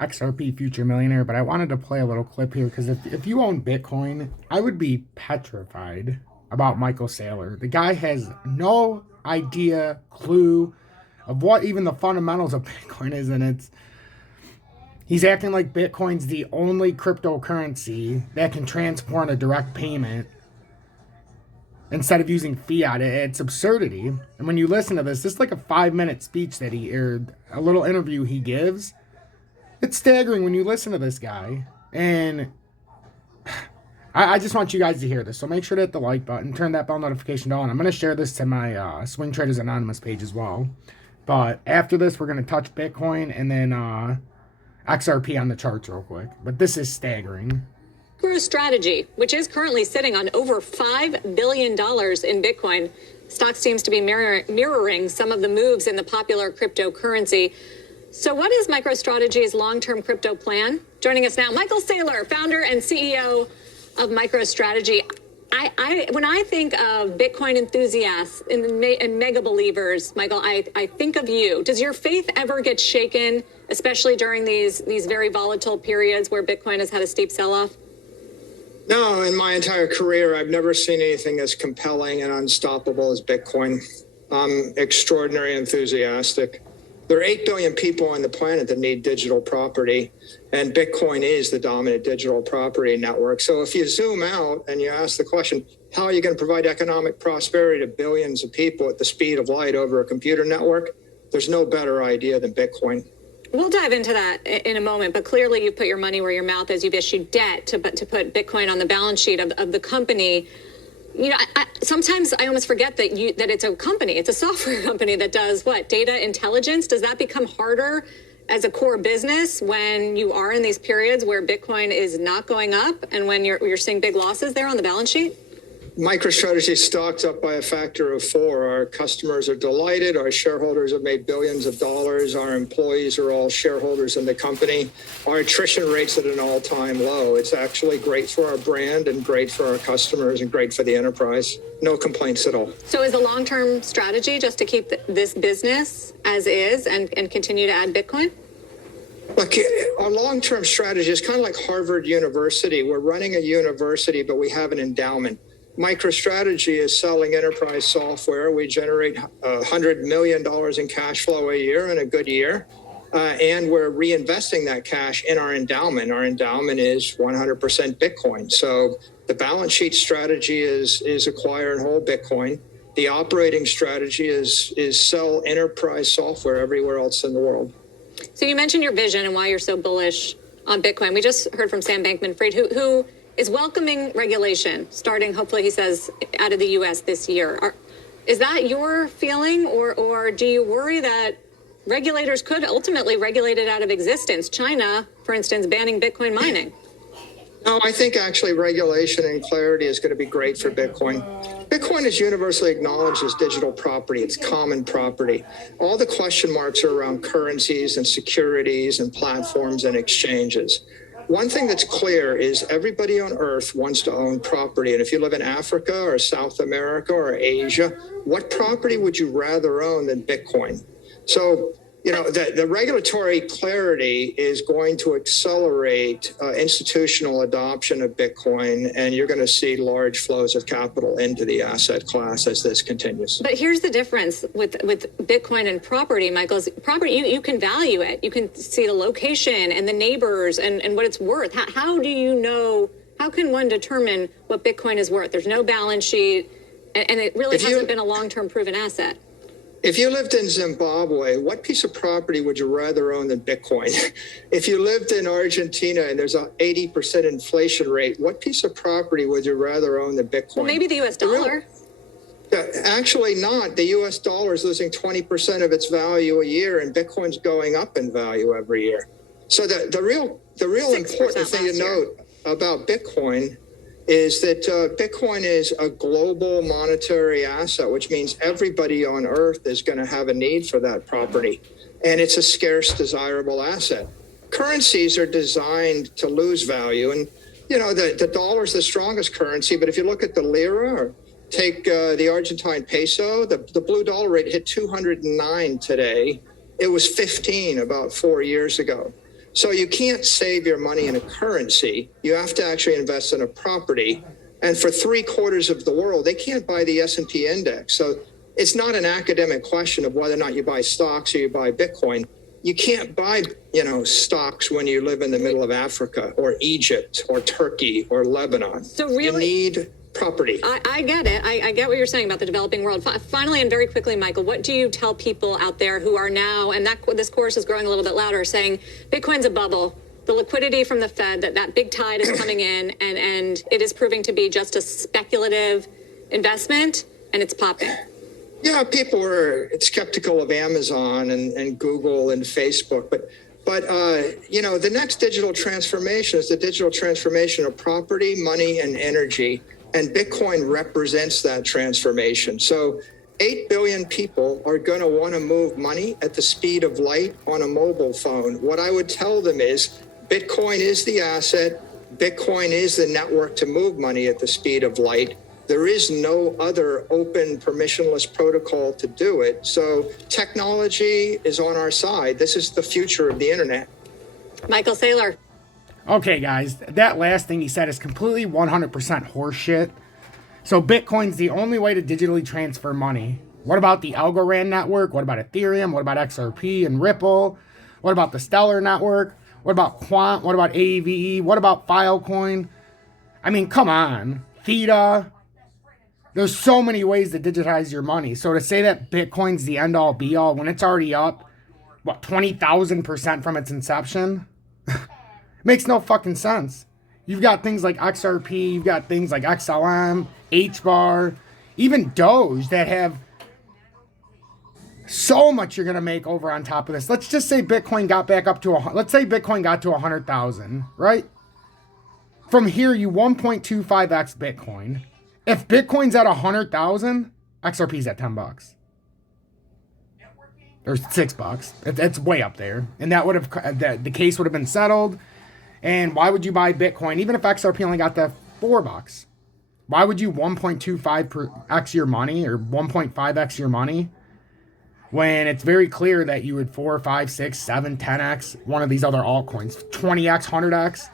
XRP Future Millionaire, but I wanted to play a little clip here because if you own Bitcoin, I would be petrified about Micheal Saylor. The guy has no idea, clue of what even the fundamentals of Bitcoin is, and he's acting like Bitcoin's the only cryptocurrency that can transport a direct payment instead of using fiat. It's absurdity. And when you listen to this is like a 5-minute speech that or a little interview he gives. It's staggering when you listen to this guy. And I just want you guys to hear this. So make sure to hit the like button, turn that bell notification on. I'm going to share this to my Swing Traders Anonymous page as well. But after this, we're going to touch Bitcoin and then XRP on the charts real quick. But this is staggering. MicroStrategy, which is currently sitting on over $5 billion in Bitcoin. Stock seems to be mirroring some of the moves in the popular cryptocurrency. So what is MicroStrategy's long-term crypto plan? Joining us now, Micheal Saylor, founder and CEO of MicroStrategy. When I think of Bitcoin enthusiasts and mega believers, Micheal, I think of you. Does your faith ever get shaken, especially during these very volatile periods where Bitcoin has had a steep sell-off? No, in my entire career, I've never seen anything as compelling and unstoppable as Bitcoin. I'm extraordinarily enthusiastic. There are 8 billion people on the planet that need digital property, and Bitcoin is the dominant digital property network. So if you zoom out and you ask the question, how are you going to provide economic prosperity to billions of people at the speed of light over a computer network? There's no better idea than Bitcoin. We'll dive into that in a moment, but clearly you've put your money where your mouth is. You've issued debt to put Bitcoin on the balance sheet of the company. You know, sometimes I almost forget that it's a company. It's a software company that does what? Data intelligence? Does that become harder as a core business when you are in these periods where Bitcoin is not going up and when you're seeing big losses there on the balance sheet? MicroStrategy stock's up by a factor of 4. Our customers are delighted. Our shareholders have made billions of dollars. Our employees are all shareholders in the company. Our attrition rate's at an all-time low. It's actually great for our brand and great for our customers and great for the enterprise. No complaints at all. So is the long-term strategy just to keep this business as is and continue to add Bitcoin? Look, our long-term strategy is kind of like Harvard University. We're running a university, but we have an endowment. MicroStrategy is selling enterprise software. We generate $100 million in cash flow a year in a good year. And we're reinvesting that cash in our endowment. Our endowment is 100% Bitcoin. So the balance sheet strategy is acquire and hold Bitcoin. The operating strategy is sell enterprise software everywhere else in the world. So you mentioned your vision and why you're so bullish on Bitcoin. We just heard from Sam Bankman-Fried, who is welcoming regulation, starting, hopefully, he says, out of the U.S. this year. Is that your feeling, or do you worry that regulators could ultimately regulate it out of existence? China, for instance, banning Bitcoin mining. No, I think actually regulation and clarity is going to be great for Bitcoin. Bitcoin is universally acknowledged as digital property. It's common property. All the question marks are around currencies and securities and platforms and exchanges. One thing that's clear is everybody on Earth wants to own property. And if you live in Africa or South America or Asia, what property would you rather own than Bitcoin? So, you know, the regulatory clarity is going to accelerate institutional adoption of Bitcoin, and you're going to see large flows of capital into the asset class as this continues. But here's the difference with Bitcoin and property, Micheal. Property, you can value it. You can see the location and the neighbors and what it's worth. How do you know, how can one determine what Bitcoin is worth? There's no balance sheet, and it really hasn't been a long-term proven asset. If you lived in Zimbabwe, what piece of property would you rather own than Bitcoin? If you lived in Argentina and there's an 80% inflation rate, what piece of property would you rather own than Bitcoin? Well, maybe the U.S. dollar. Actually not. The U.S. dollar is losing 20% of its value a year, and Bitcoin's going up in value every year. So the real important thing to note about Bitcoin is that Bitcoin is a global monetary asset, which means everybody on Earth is going to have a need for that property. And it's a scarce, desirable asset. Currencies are designed to lose value. And, you know, the dollar is the strongest currency. But if you look at the lira or take the Argentine peso, the blue dollar rate hit 209 today. It was 15 about 4 years ago. So you can't save your money in a currency. You have to actually invest in a property. And for 3/4 of the world, they can't buy the S&P index. So it's not an academic question of whether or not you buy stocks or you buy Bitcoin. You can't buy, stocks when you live in the middle of Africa or Egypt or Turkey or Lebanon. So really, you need property. I get it. I get what you're saying about the developing world. Finally, and very quickly, Michael, what do you tell people out there who are now, and this chorus is growing a little bit louder, saying Bitcoin's a bubble, the liquidity from the Fed, that big tide is coming in, and it is proving to be just a speculative investment, and it's popping? Yeah, people are skeptical of Amazon and Google and Facebook, but the next digital transformation is the digital transformation of property, money, and energy, and Bitcoin represents that transformation. So 8 billion people are going to want to move money at the speed of light on a mobile phone. What I would tell them is Bitcoin is the asset. Bitcoin is the network to move money at the speed of light. There is no other open permissionless protocol to do it. So technology is on our side. This is the future of the internet. Michael Saylor. Okay, guys, that last thing he said is completely 100% horseshit. So Bitcoin's the only way to digitally transfer money. What about the Algorand network? What about Ethereum? What about XRP and Ripple? What about the Stellar network? What about Quant? What about AVE? What about Filecoin? I mean, come on. Theta. There's so many ways to digitize your money. So to say that Bitcoin's the end-all, be-all, when it's already up, 20,000% from its inception? Makes no fucking sense. You've got things like XRP, you've got things like XLM, HBAR, even Doge that have so much you're going to make over on top of this. Let's just say Bitcoin got back up to, let's say Bitcoin got to 100,000, right? From here, you 1.25x Bitcoin. If Bitcoin's at 100,000, XRP's at $10. Or $6. It's way up there. And that would have, the case would have been settled. And why would you buy Bitcoin, even if XRP only got to $4? Why would you 1.25x your money or 1.5x your money when it's very clear that you would 4, 5, 6, 7, 10x one of these other altcoins, 20x, 100x?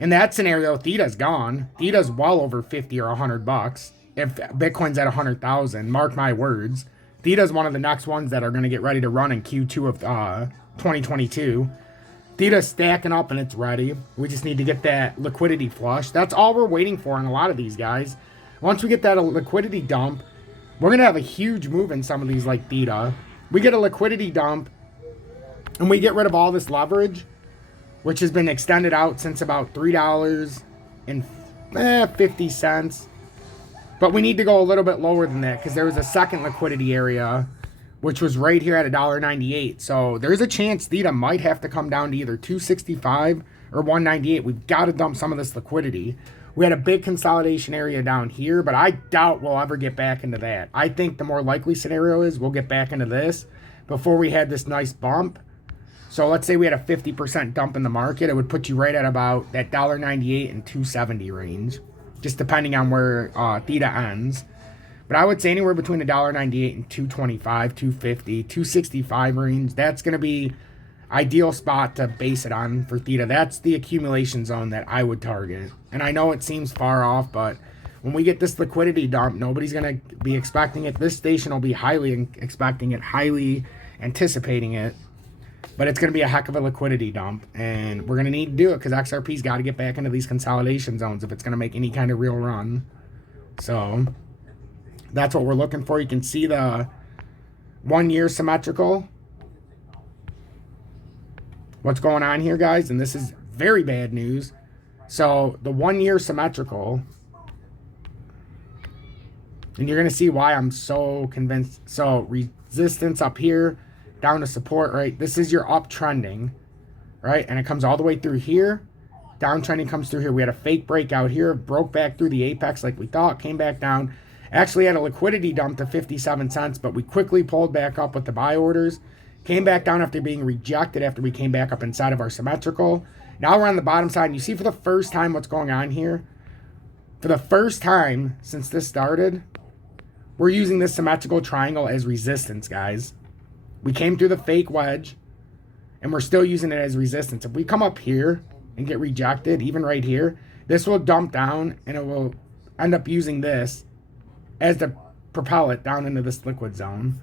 In that scenario, Theta's gone. Theta's well over 50 or $100. If Bitcoin's at 100,000, mark my words, Theta's one of the next ones that are going to get ready to run in Q2 of 2022. Theta's stacking up and it's ready. We just need to get that liquidity flush. That's all we're waiting for in a lot of these guys. Once we get that liquidity dump, we're going to have a huge move in some of these like Theta. We get a liquidity dump and we get rid of all this leverage, which has been extended out since about $3.50. But we need to go a little bit lower than that because there was a second liquidity area, which was right here at $1.98. So there's a chance Theta might have to come down to either $2.65 or $1.98. We've got to dump some of this liquidity. We had a big consolidation area down here, but I doubt we'll ever get back into that. I think the more likely scenario is we'll get back into this before we had this nice bump. So let's say we had a 50% dump in the market. It would put you right at about that $1.98 and $2.70 range, just depending on where Theta ends. But I would say anywhere between $1.98 and $2.25, $2.50, $2.65 range. That's going to be ideal spot to base it on for Theta. That's the accumulation zone that I would target. And I know it seems far off, but when we get this liquidity dump, nobody's going to be expecting it. This station will be highly expecting it, highly anticipating it. But it's going to be a heck of a liquidity dump, and we're going to need to do it because XRP's got to get back into these consolidation zones if it's going to make any kind of real run. So that's what we're looking for. You can see the 1 year symmetrical. What's going on here, guys? And this is very bad news. So the 1 year symmetrical, and you're going to see why I'm so convinced. So resistance up here, down to support, right? This is your uptrending, right? And it comes all the way through here. Downtrending comes through here. We had a fake breakout here, broke back through the apex like we thought, came back down. Actually had a liquidity dump to 57 cents, but we quickly pulled back up with the buy orders. Came back down after being rejected after we came back up inside of our symmetrical. Now we're on the bottom side, and you see for the first time what's going on here. For the first time since this started, we're using this symmetrical triangle as resistance, guys. We came through the fake wedge, and we're still using it as resistance. If we come up here and get rejected, even right here, this will dump down and it will end up using this as to propel it down into this liquid zone.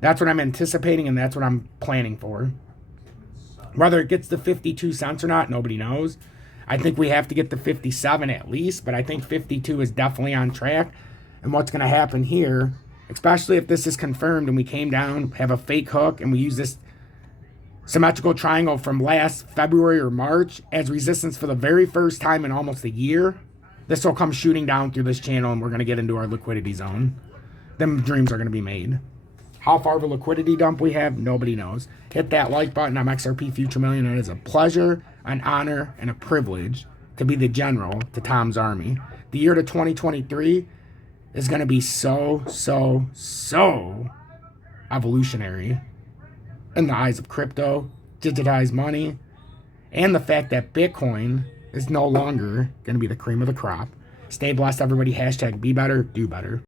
That's what I'm anticipating, and that's what I'm planning for. Whether it gets to 52 cents or not, nobody knows. I think we have to get to 57 at least, but I think 52 is definitely on track. And what's going to happen here, especially if this is confirmed and we came down, have a fake hook, and we use this symmetrical triangle from last February or March as resistance for the very first time in almost a year, this will come shooting down through this channel and we're going to get into our liquidity zone. Them dreams are going to be made. How far of a liquidity dump we have, nobody knows. Hit that like button. I'm XRP Future Million. It is a pleasure, an honor, and a privilege to be the general to Tom's army. The year to 2023 is going to be so evolutionary in the eyes of crypto, digitized money, and the fact that Bitcoin is no longer going to be the cream of the crop. Stay blessed, everybody. Hashtag be better, do better.